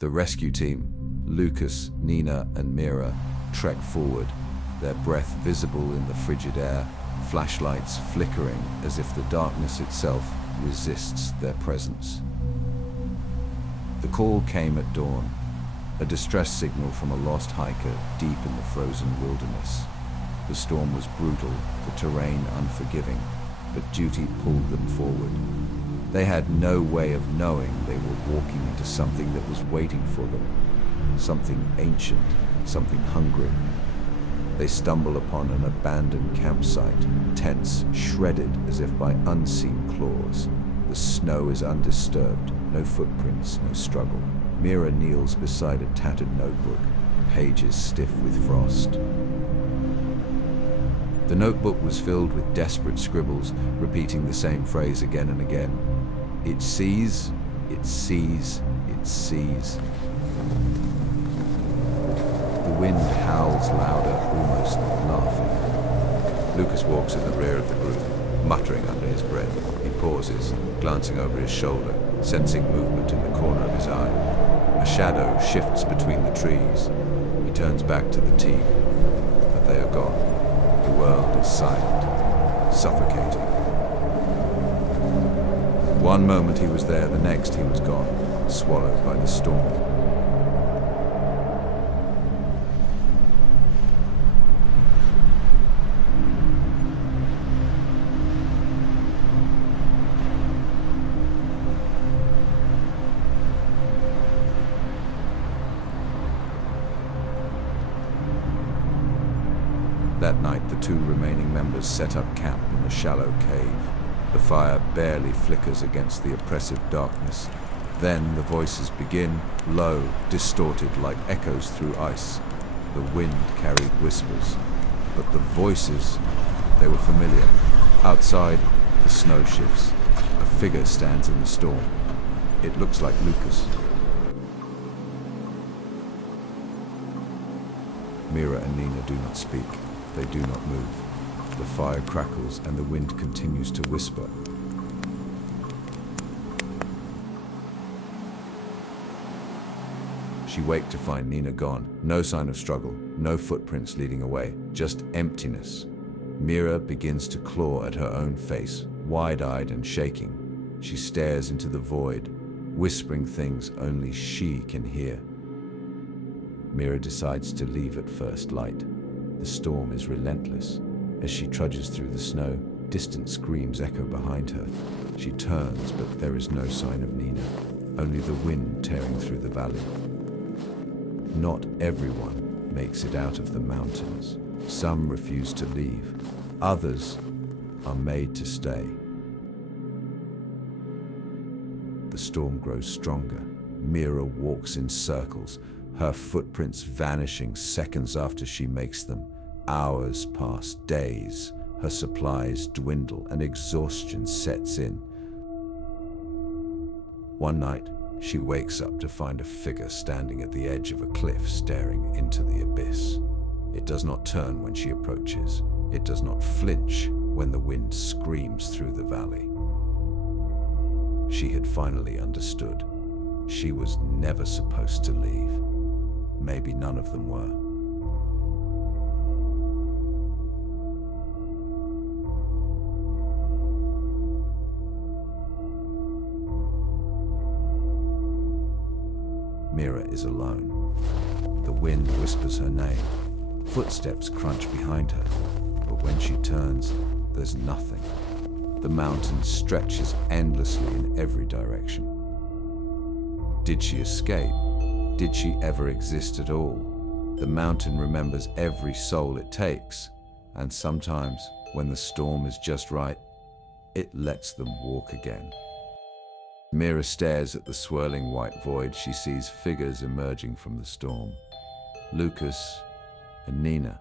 The rescue team, Lucas, Nina, and Mira, trek forward, their breath visible in the frigid air, flashlights flickering as if the darkness itself resists their presence. The call came at dawn, a distress signal from a lost hiker deep in the frozen wilderness. The storm was brutal, the terrain unforgiving, but duty pulled them forward. They had no way of knowing they were walking into something that was waiting for them, something ancient, something hungry. They stumble upon an abandoned campsite, tents shredded as if by unseen claws. The snow is undisturbed, no footprints, no struggle. Mira kneels beside a tattered notebook, pages stiff with frost. The notebook was filled with desperate scribbles, repeating the same phrase again and again. It sees, it sees, it sees. The wind howls louder, almost laughing. Lucas walks at the rear of the group, muttering under his breath. He pauses, glancing over his shoulder, sensing movement in the corner of his eye. A shadow shifts between the trees. He turns back to the team, but they are gone. The world is silent, suffocating. One moment he was there, the next he was gone, swallowed by the storm. That night, the two remaining members set up camp in a shallow cave. The fire barely flickers against the oppressive darkness. Then the voices begin, low, distorted like echoes through ice. The wind carried whispers. But the voices, they were familiar. Outside, the snow shifts. A figure stands in the storm. It looks like Lucas. Mira and Nina do not speak. They do not move. The fire crackles and the wind continues to whisper. She waked to find Nina gone. No sign of struggle, no footprints leading away, just emptiness. Mira begins to claw at her own face, wide-eyed and shaking. She stares into the void, whispering things only she can hear. Mira decides to leave at first light. The storm is relentless. As she trudges through the snow, distant screams echo behind her. She turns, but there is no sign of Nina, only the wind tearing through the valley. Not everyone makes it out of the mountains. Some refuse to leave. Others are made to stay. The storm grows stronger. Mira walks in circles, her footprints vanishing seconds after she makes them. Hours pass, days. Her supplies dwindle and exhaustion sets in. One night, she wakes up to find a figure standing at the edge of a cliff staring into the abyss. It does not turn when she approaches. It does not flinch when the wind screams through the valley. She had finally understood. She was never supposed to leave. Maybe none of them were. Mira is alone. The wind whispers her name. Footsteps crunch behind her, but when she turns, there's nothing. The mountain stretches endlessly in every direction. Did she escape? Did she ever exist at all? The mountain remembers every soul it takes, and sometimes, when the storm is just right, it lets them walk again. Mira stares at the swirling white void. She sees figures emerging from the storm. Lucas and Nina.